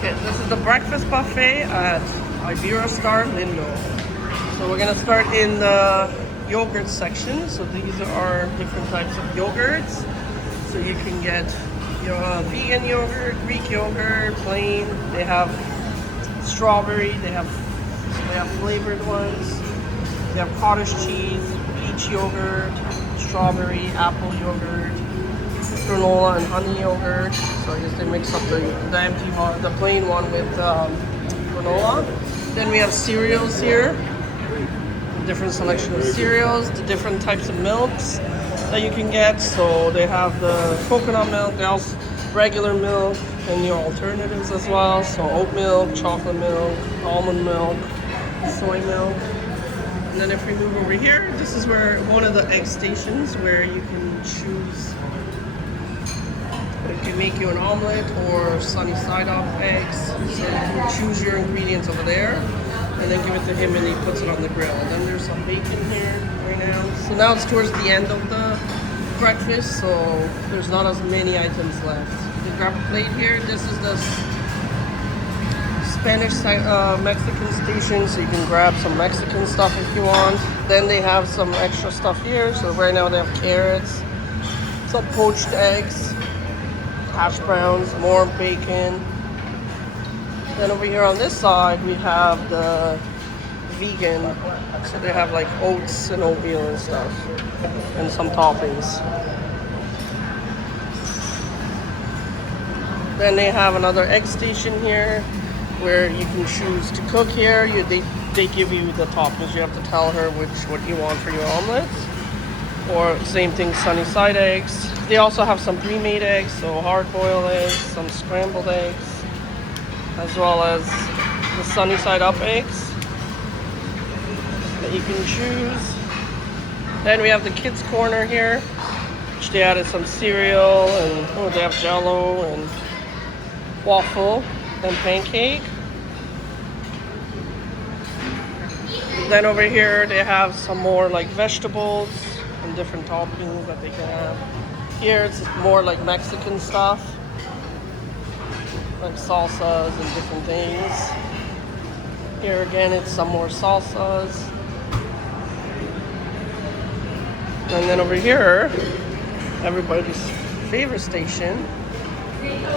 Okay, this is the breakfast buffet at Iberostar Lindo. So we're gonna start in the yogurt section. So these are different types of yogurts. So you can get your vegan yogurt, Greek yogurt, plain. They have strawberry. They have flavored ones. They have cottage cheese, peach yogurt, strawberry, apple yogurt, granola and honey yogurt. So I guess they mix up the empty one, the plain one with granola. Then we have cereals here. Different selection of cereals, the different types of milks that you can get. So they have the coconut milk, they also regular milk, and your alternatives as well. So oat milk, chocolate milk, almond milk, soy milk. And then if we move over here, this is where one of the egg stations where you can choose. It can make you an omelet or sunny side up eggs. So you can choose your ingredients over there and then give it to him and he puts it on the grill. And then there's some bacon here right now. So now it's towards the end of the breakfast, so there's not as many items left. You can grab a plate here. This is the Spanish Mexican station, so you can grab some Mexican stuff if you want. Then they have some extra stuff here. So right now they have carrots, some poached eggs, hash browns, more bacon. Then over here on this side we have the vegan. So they have like oats and oatmeal and stuff, and some toppings. Then they have another egg station here where you can choose to cook here. They give you the toppings. You have to tell her what you want for your omelets. Or same thing, sunny side eggs. They also have some pre-made eggs, so hard-boiled eggs, some scrambled eggs, as well as the sunny side up eggs that you can choose. Then we have the kids corner here, which they added some cereal and they have jello and waffle and pancake. Then over here they have some more like vegetables and different toppings that they can have. Here it's more like Mexican stuff, like salsas and different things. Here again it's some more salsas. And then over here, everybody's favorite station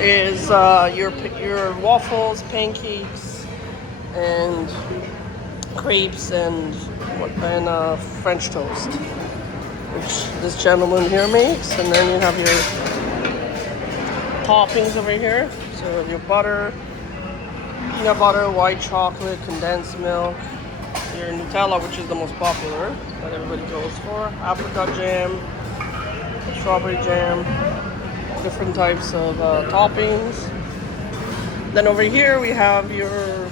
is your waffles, pancakes, and crepes and French toast, which this gentleman here makes. And then you have your toppings over here. So your butter, peanut butter, white chocolate, condensed milk, your Nutella, which is the most popular that everybody goes for, apricot jam, strawberry jam, different types of toppings. Then over here we have your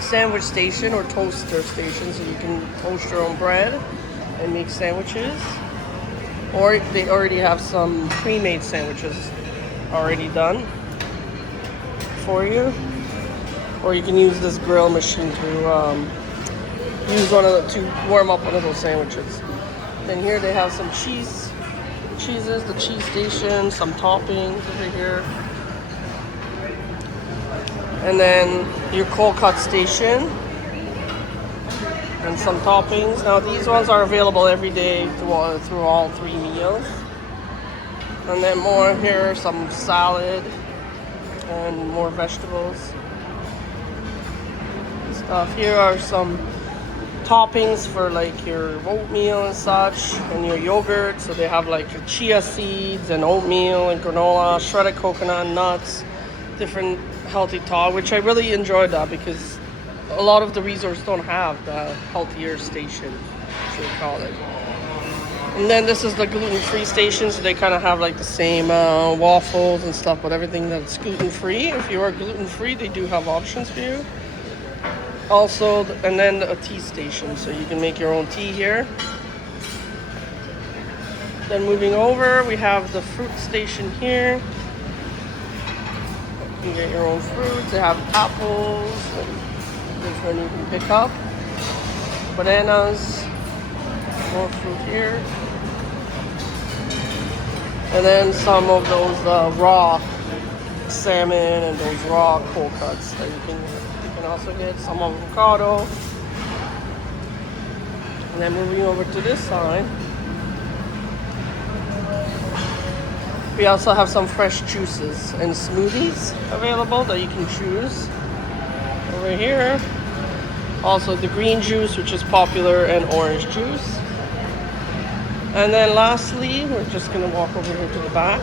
sandwich station or toaster station, so you can toast your own bread and make sandwiches. Or they already have some pre-made sandwiches already done for you. Or you can use this grill machine to warm up one of those sandwiches. Then here they have some cheeses, the cheese station, some toppings over here. And then your cold cut station and some toppings. Now these ones are available every day through all 3 meals. And then more here, some salad and more vegetables and stuff. Here are some toppings for like your oatmeal and such, and your yogurt. So they have like your chia seeds and oatmeal and granola, shredded coconut, nuts, different healthy talk, which I really enjoyed that because a lot of the resorts don't have the healthier station, should we call it. And then this is the gluten-free station, so they kind of have like the same waffles and stuff, but everything that's gluten-free. If you are gluten-free, they do have options for you. Also, and then a tea station, so you can make your own tea here. Then moving over, we have the fruit station here. You can get your own fruits. They have apples, and different you can pick up. Bananas, more fruit here. And then some of those raw salmon and those raw cold cuts that you can also get some avocado. And then moving over to this side, we also have some fresh juices and smoothies available that you can choose. Over here, also the green juice, which is popular, and orange juice. And then lastly, we're just gonna walk over here to the back.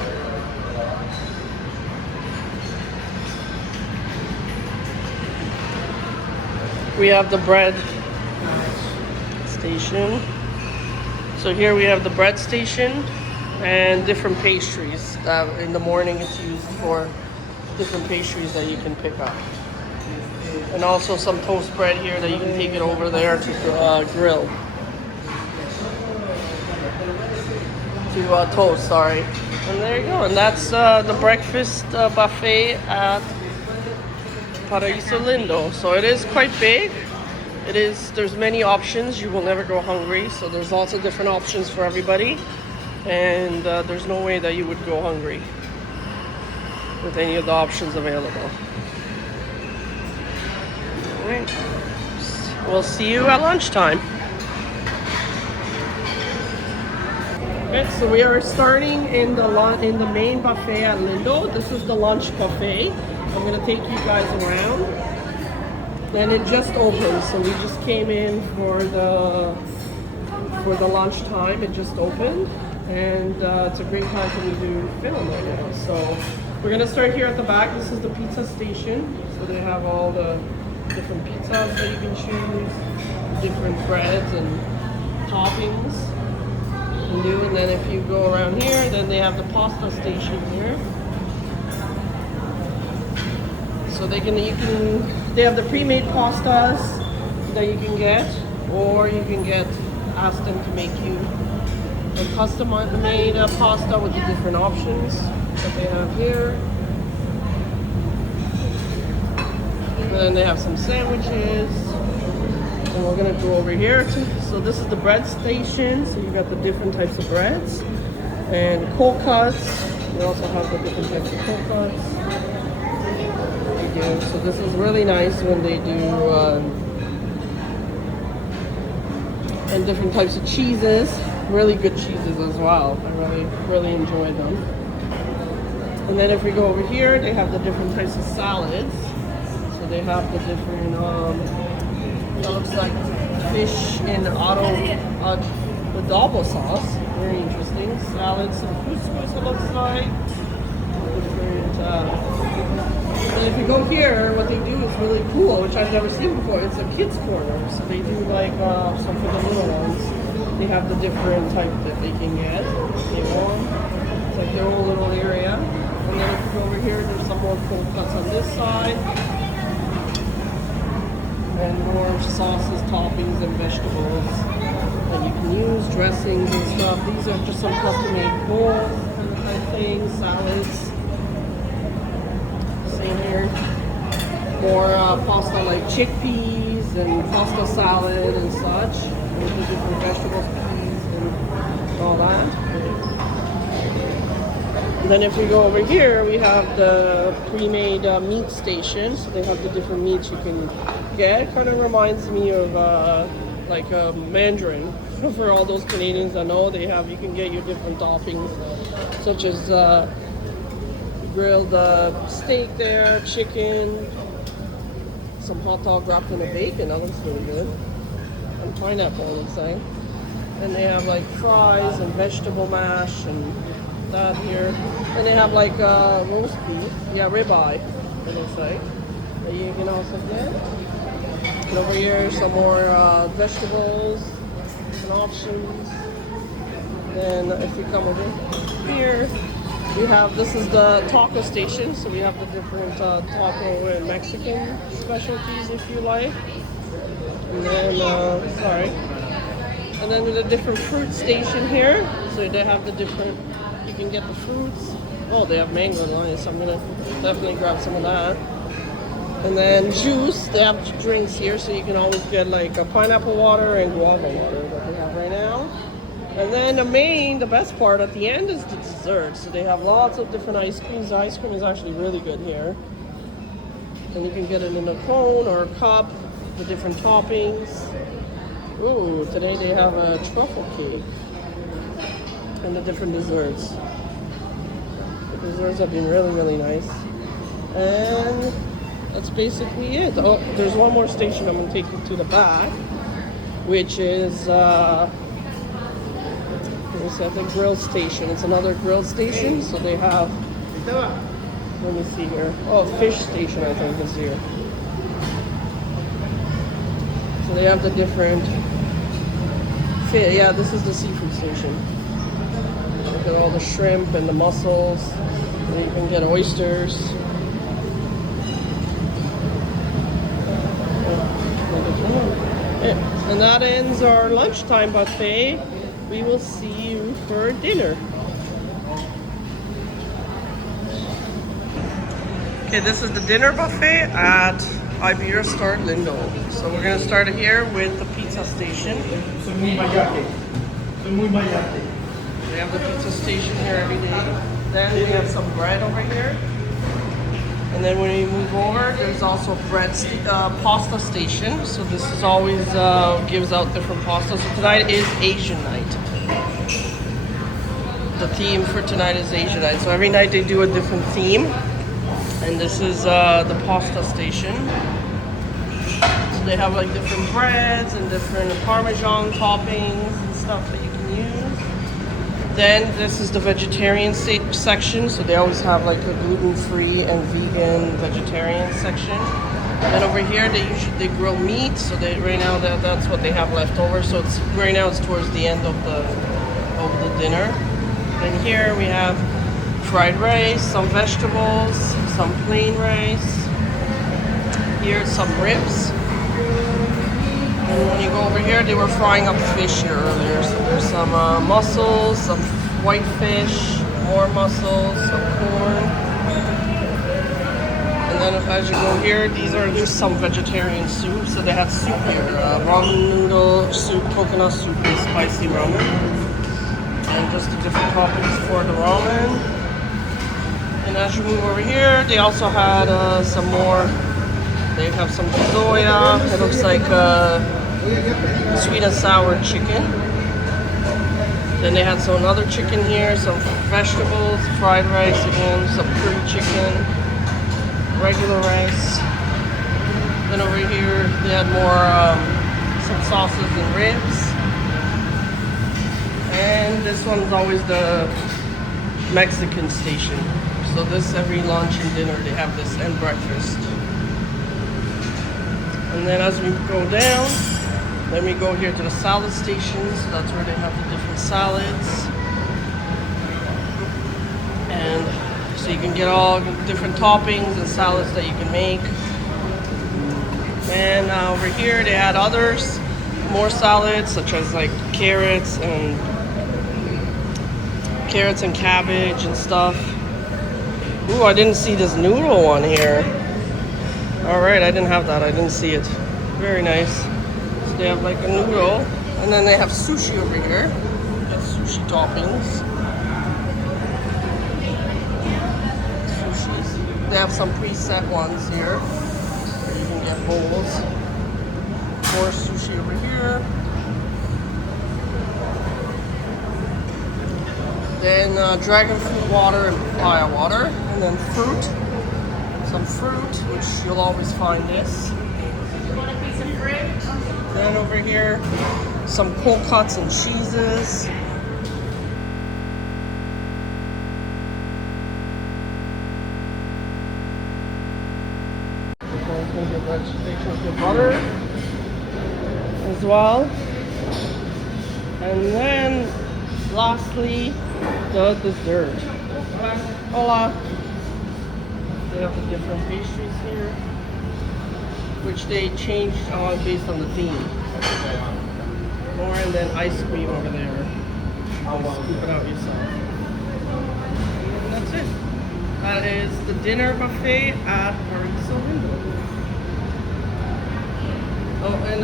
We have the bread station. So here we have the bread station and different pastries. In the morning it's used for different pastries that you can pick up. And also some toast bread here that you can take it over there to grill. To toast, sorry. And there you go. And that's the breakfast buffet at Paraiso Lindo. So it is quite big. There's many options. You will never go hungry. So there's lots of different options for everybody. And there's no way that you would go hungry with any of the options available. All right. We'll see you at lunchtime. Okay, so we are starting in the main buffet at Lindo. This is the lunch buffet. I'm gonna take you guys around. And it just opened, so we just came in for the lunch time. It just opened, and it's a great time for me to film right now. So we're gonna start here at the back. This is the pizza station. So they have all the different pizzas that you can choose, different breads and toppings. And then if you go around here, then they have the pasta station here. So they have the pre-made pastas that you can get, or you can ask them to make you a custom-made pasta with the different options that they have here. And then they have some sandwiches. And we're gonna go over here too. So this is the bread station. So you got the different types of breads and cold cuts. We also have the different types of cold cuts. So this is really nice when they do, and different types of cheeses. Really good cheeses as well. I really enjoy them. And then if we go over here, they have the different types of salads. So they have the different, it looks like fish in adobo sauce. Very interesting. Salads, some couscous it looks like. Different, and if you go here, what they do is really cool, which I've never seen before. It's a kids corner. So they do like some for the little ones. They have the different type that they can get. They want. It's like their own little area. And then if you go over here, there's some more cold cuts on this side. And more sauces, toppings, and vegetables that you can use, dressings and stuff. These are just some custom-made bowls kind of things, salads. Same here. More pasta like chickpeas and pasta salad and such. With the different vegetable peas and all that. And then if we go over here, we have the pre-made meat station. So they have the different meats you can get. It kind of reminds me of like a Mandarin. For all those Canadians that know, you can get your different toppings, such as grilled steak there, chicken, some hot dog wrapped in a bacon. That looks really good. And pineapple, it looks like. And they have like fries and vegetable mash and that here. And they have like roast beef, ribeye, it looks like, that you can also get. And over here, some more vegetables and options. Then if we come over here, this is the taco station. So we have the different taco and Mexican specialties if you like. And then, and then with a different fruit station here. So they have the different, you can get the fruits. Oh, they have mango line, so I'm gonna definitely grab some of that. And then juice, they have drinks here, so you can always get like a pineapple water and guava water that they have right now. And then the best part at the end is the dessert. So they have lots of different ice creams. The ice cream is actually really good here. And you can get it in a cone or a cup, the different toppings. Ooh, today they have a truffle cake and the different desserts. The desserts have been really, really nice. And that's basically it. Oh, there's one more station. I'm gonna take you to the back, which is it's at the grill station. It's another grill station. So they have, let me see here. Oh, fish station I think is here. So they have the different fish. Yeah, this is the seafood station. Look at all the shrimp and the mussels. And you can get oysters. Yeah. And that ends our lunchtime buffet. We will see you for dinner. Okay, this is the dinner buffet at Iberostar Lindo. So we're gonna start here with the pizza station. They have the pizza station here every day. Then we have some bread over here. And then when you move over, there's also pasta station. So this is always gives out different pastas. So tonight is Asian night. The theme for tonight is Asian night. So every night they do a different theme. And this is the pasta station. So they have like different breads and different Parmesan toppings and stuff that you can use. Then this is the vegetarian section. So they always have like a gluten-free and vegan vegetarian section. Then over here they grill meat. So right now that's what they have left over. So right now it's towards the end of the dinner. Then here we have fried rice, some vegetables, some plain rice. Here's some ribs. And when you go over here, they were frying up fish here earlier. So there's some mussels, some white fish, more mussels, some corn. And then as you go here, these are just some vegetarian soup. So they have soup here, ramen noodle soup, coconut soup, and spicy ramen. And just the different toppings for the ramen. And as you move over here, they also had some more. They have some soya. It looks like sweet and sour chicken. Then they had some other chicken here, some vegetables, fried rice again, some curry chicken, regular rice. Then over here they had more some sauces and ribs. And this one's always the Mexican station. So this every lunch and dinner they have this and breakfast. And then as we go down, then we go here to the salad station. So that's where they have the different salads. And so you can get all different toppings and salads that you can make. And over here they had others, more salads such as like carrots and cabbage and stuff. Ooh, I didn't see this noodle one here. All right, I didn't have that. I didn't see it. Very nice. So they have like a noodle, and then they have sushi over here. Got sushi toppings. Sushis. They have some preset ones here. You can get bowls. More sushi over here. Then dragon fruit water and papaya water, and then fruit, some fruit, which you'll always find this. You want a piece of fruit? Then over here, some cold cuts and cheeses. They took the butter as well, and then lastly, the dessert. Hola. They have the different pastries here, which they changed based on the theme. More, and then ice cream over there. Just scoop it out yourself. And that's it. That is the dinner buffet at Paraiso Lindo. Oh, and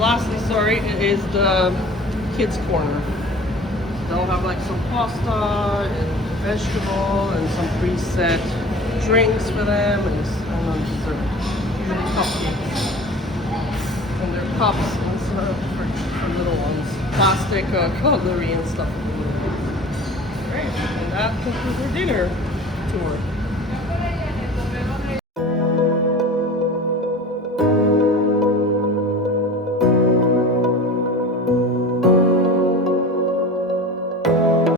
lastly, sorry, it is the kids' corner. They'll have like some pasta and vegetable and some preset drinks for them and dessert. Usually cupcakes. And their cups and stuff for little ones. Plastic cutlery and stuff. Great. And that concludes our dinner tour.